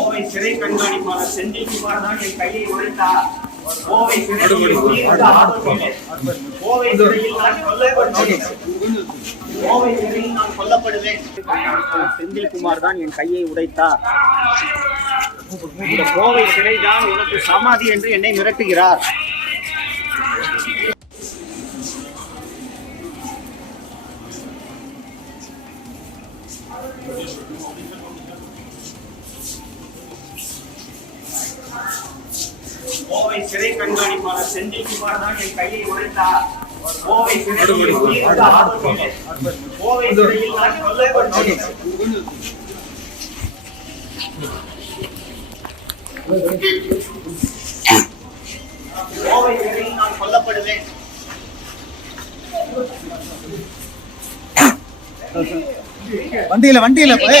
கோவை சிறை கண்காணிப்பாளர் செந்தில்குமார் தான் என் கையை உடைத்தார். கோவை கோவை சிறையில் நான் கொல்லப்படுவேன். கோவை சிறையில் நான் கொல்லப்படுவேன். செந்தில்குமார் தான் என் கையை உடைத்தார். இந்த கோவை சிறை தான் உனக்கு சமாதி என்று என்னை மிரட்டுகிறார். கோவை சிறை கண்காணிப்பாளர் செந்தில்குமார் தான் என் கையை உடைத்தார் கோவை சிறையில் கோவை சிறையில் நான் கொல்லப்படுவேன் கோவை சிறையில் நான் கொல்லப்படுவேன். வண்டியில வண்டியில போய்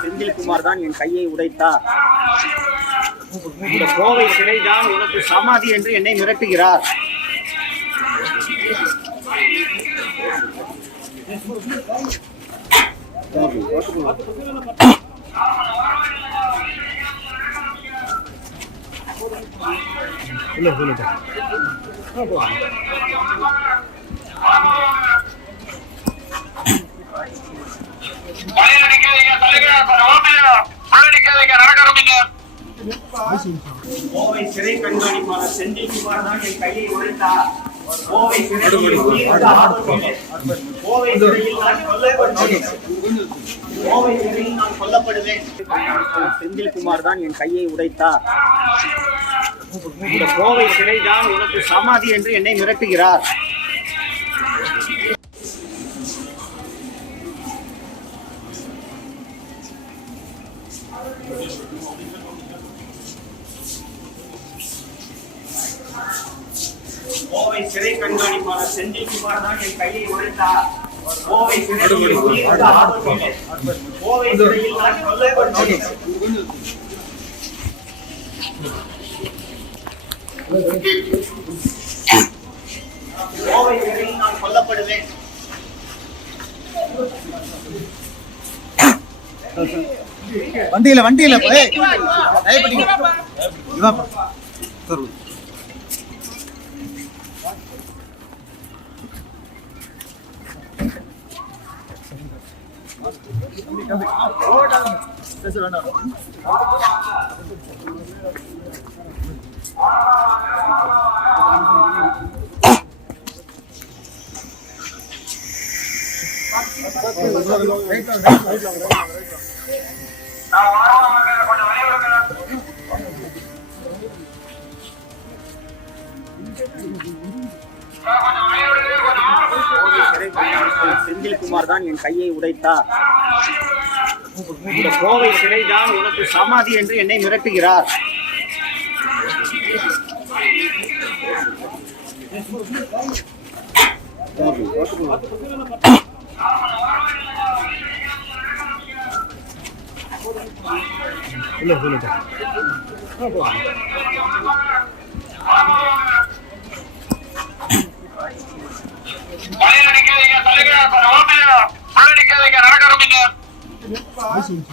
செந்தில்குமார் தான் என் கையை உடைத்தார் இந்த கோவை சிறைதான் உனக்கு சமாதி என்று என்னை மிரட்டுகிறார். பயனடிக்காதீங்க கோவை சிறை கண்காணிப்பாளர் செந்தில்குமார் தான் என் கையை உடைத்தார். கோவை சிறையில் தீர்த்த ஆபத்திலே கோவை சிறையில் நான் கொல்லப்படுவேன் கோவை சிறையில் நான் கொல்லப்படுவேன். செந்தில்குமார் தான் என் கையை உடைத்தார். கோவை சிறை தான் உனக்கு சமாதி என்று என்னை மிரட்டுகிறார். கோவை சிறை கண்காணிப்பாளர் செந்தில்குமார் தான் என் கையை உடைத்தார். கோவை சிறையில் கோவை சிறையில் நான் கொல்லப்படுவேன் கோவை சிறையில் நான் கொல்லப்படுவேன். வண்டியில வண்டியில போய் செந்தில்குமார் தான் என் கையை உடைத்தார் இந்த கோவை சிறைதான் உனக்கு சமாதி என்று என்னை மிரட்டுகிறார். இல்லை தலைவர் 不行。